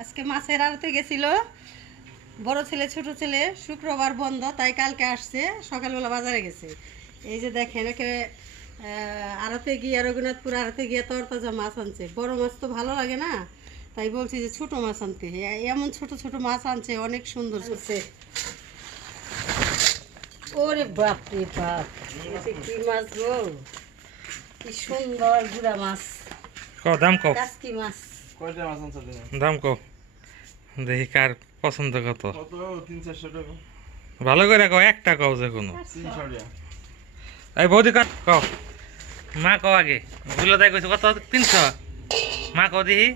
আজকে মাছের আড়তে গেছিল। বড় ছেলে ছোট ছেলে শুক্রবার বন্ধ তাই কালকে আসছে সকালবেলা বাজারে গেছে। এই যে দেখেন একে আড়তে গিয়ে রঘুনাথপুর আড়তে গিয়ে তরতাজা মাছ আনছে। বড় মাছ তো ভালো লাগে না তাই বলছি যে ছোট মাছ আনতে। এমন ছোট ছোট মাছ আনছে অনেক সুন্দর আনছে। ওরে বাপ রে বাপ কি মাছ গো? কি সুন্দর গুড়া মাছ। দাম কাসকি মাছ। দাম কও। দেখি কার পছন্দ কত। ভালো করে কও একটা কও যে কোনো। এই বৌদি কও। মা কও আগে। দুলো দাই কইছে কত? তিনশো। মা কও দেখি।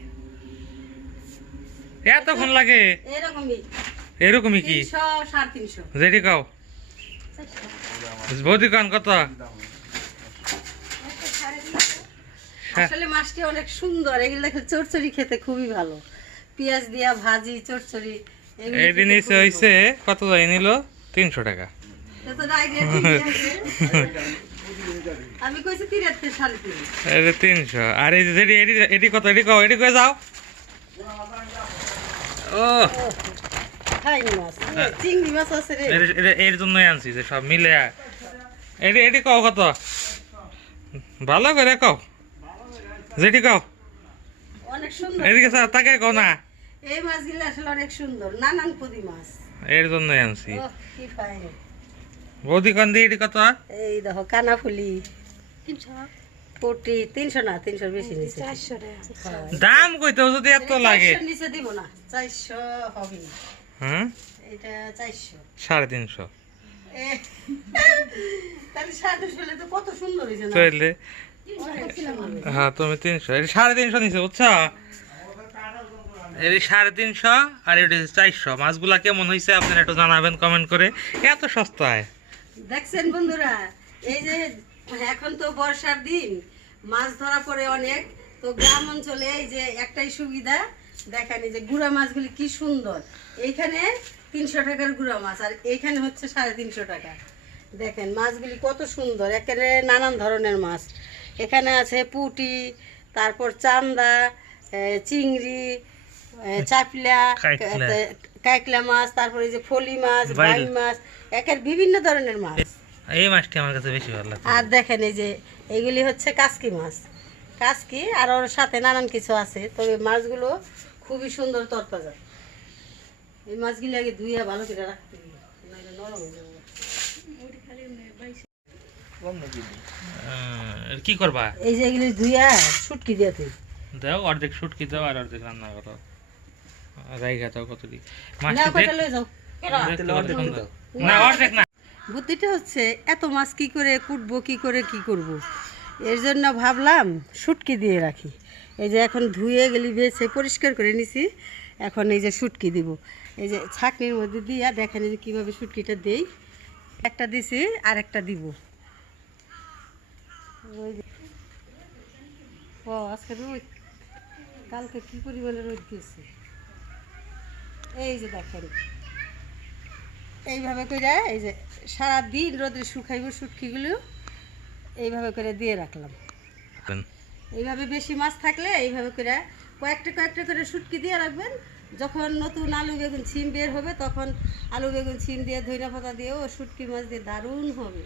এতক্ষণ লাগে। এরকমই। কি? যেটি কও। বৌদি কান কত হ্যাঁ। আসলে মাছটি অনেক সুন্দর। এগুলো দেখে চচ্চড়ি খেতে খুবই ভালো। পেঁয়াজ দিয়া ভাজি চচ্চড়ি এই জিনিস হইছে কত যাই নিল? তিনশো টাকা। আমি কইছি তিরাত্তর তিনশো। আর এই যে এটি এটি কত এটি কও এটি কয়ে যাও। ও। এর- জন্যই আনছি সব মিলে এটি এটি কও কত? ভালো করে কও। যেটি কও। অনেক সুন্দর। এদিকে স্যার তাকে কও না। এই মাছগুলো আসলে অনেক সুন্দর নানান পদি মাছ। এর জন্যই আনছি। ওহ, কি ফাইন বৌদি কান দিয়ে কত? এই দেখো কানাফুলি। পুটি তিনশো না তিনশোর বেশি নিচে। হ্যাঁ। দাম কইতেও যদি এত লাগে। নিচে দিব না চারশো হবে। হ্যাঁ এটা চারশো। সাড়ে তিনশো। এ, তাহলে সাড়ে হলে তো কত সুন্দর হয়েছে সুন্দর। হ্যাঁ তুমি তিনশো। এটি সাড়ে তিনশো নিছে, বুঝছ? এটি সাড়ে তিনশো আর এটি চারশো। মাছগুলা কেমন হয়েছে আপনারা একটু জানাবেন কমেন্ট করে। এত সস্তায়? দেখছেন বন্ধুরা, এই যে এখন তো বর্ষার দিন, মাছ ধরা পড়ে অনেক। তো গ্রাম অঞ্চলে এই যে একটাই সুবিধা, দেখেন এই যে গুড়া মাছগুলি কি সুন্দর। এইখানে তিনশো টাকার গুড়া মাছ, আর এইখানে হচ্ছে সাড়ে তিনশো টাকা। দেখেন মাছগুলি কত সুন্দর, একেবারে নানান ধরনের মাছ। এখানে আছে পুটি তারপর চান্দা চিংড়ি চাপলা কাইকলা। মাছ তারপরে এই যে ফলি মাছ বাইল। বাইল মাছ একের বিভিন্ন ধরনের মাছ। এই মাছটি আমার কাছে বেশি ভালো লাগে আর দেখেন এই যে এইগুলি হচ্ছে কাসকি মাছ। কাসকি আর ওর সাথে নানান কিছু আছে তবে মাছগুলো খুবই সুন্দর তরতাজা। এই মাছগুলি আগে ধুইয়া ভালো করে রাখতে নরম হয়ে যাবে। কি করবা? এই যে এগুলি ধুইয়া শুটকি দিয়ে তুই দাও অর্ধেক শুটকি দাও আর অর্ধেক রান্না করো। রাইগা দাও কত দি লয়ে যাও? সুন্দর। না অর্ধেক না। বুদ্ধিটা হচ্ছে এত মাছ কি করে কুটবো কি করে কি করব। এর জন্য ভাবলাম শুটকি দিয়ে রাখি। এই যে এখন ধুয়ে গেলি বেছে পরিষ্কার করে নিছি। এখন এই যে শুটকি দিব। এই যে ছাকনির মধ্যে দিয়া দেখেন এই যে কীভাবে শুটকিটা দেই। একটা দিছি আর একটা দিব। ও আজকে রোদ। কালকে কী পরিমাণে রোদ গেছে এই যে দেখেন। এইভাবে করে এই যে সারা দিন রোদে শুকাইব শুটকিগুলো এইভাবে করে দিয়ে রাখলাম। এইভাবে বেশি মাছ থাকলে এইভাবে করে কয়েকটা কয়েকটা করে শুটকি দিয়ে রাখবেন। যখন নতুন আলু বেগুন ছিম বের হবে তখন আলু বেগুন ছিম দিয়ে ধইনা পাতা দিয়েও শুটকি মাছ দিয়ে দারুণ হবে।